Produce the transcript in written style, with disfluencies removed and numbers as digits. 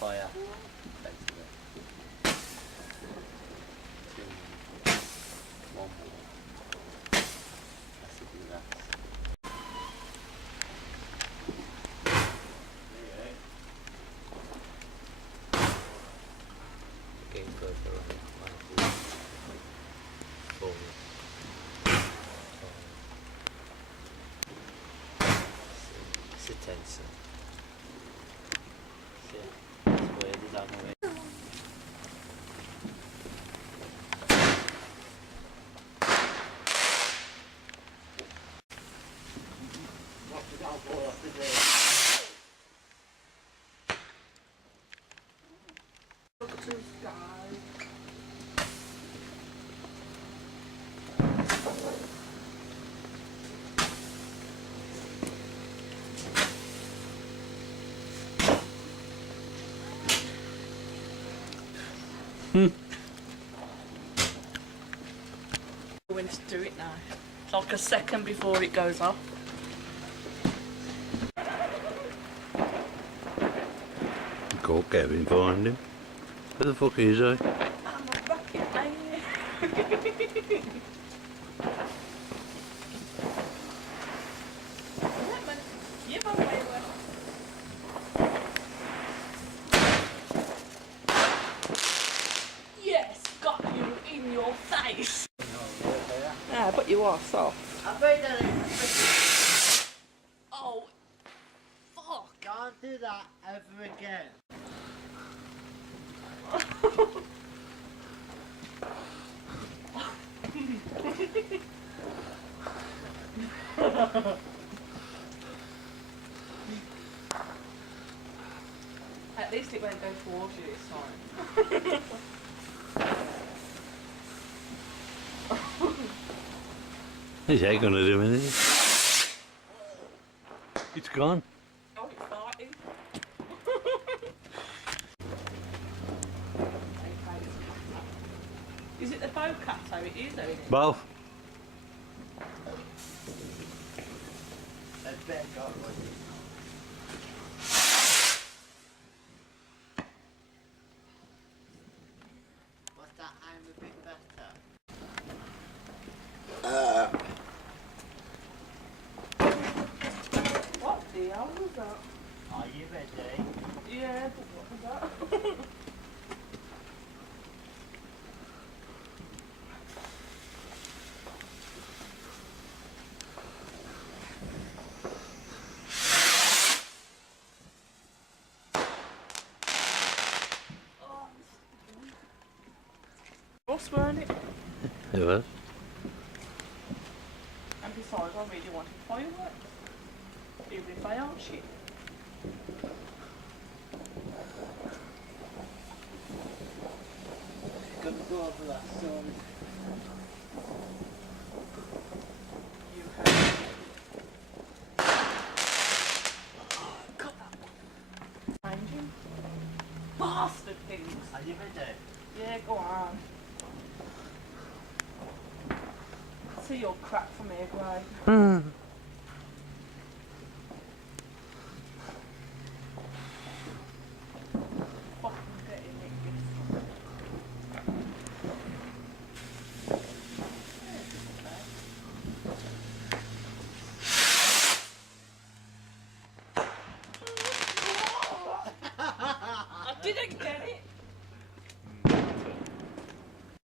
Fire. One more. That's the last. The game goes around 1, 2, 4, 5, 6, 7. Look to the sky. When to do it now. It's like a second before it goes off. Go Kevin, find him. Where the fuck is he? I'm a bucket, man. Yes, got you in your face. Yeah, but you are soft. Oh, fuck. Can't do that ever again. At least it won't go towards you this time. Is that gonna do anything? It's gone. Oh, it's farting. Is it the bowcat? So it is, isn't it? Both. That's better got one. What's that? I'm a bit better. What the hell was that? Are you ready? Yeah, but what was that? Ross, weren't it? It was. And besides, I really wanted fireworks. Even if they aren't shit. Gonna go over that sun. You have. Got that one. Changing. Bastard things. Are you ready? Yeah, go on. See your crap from here, Gray.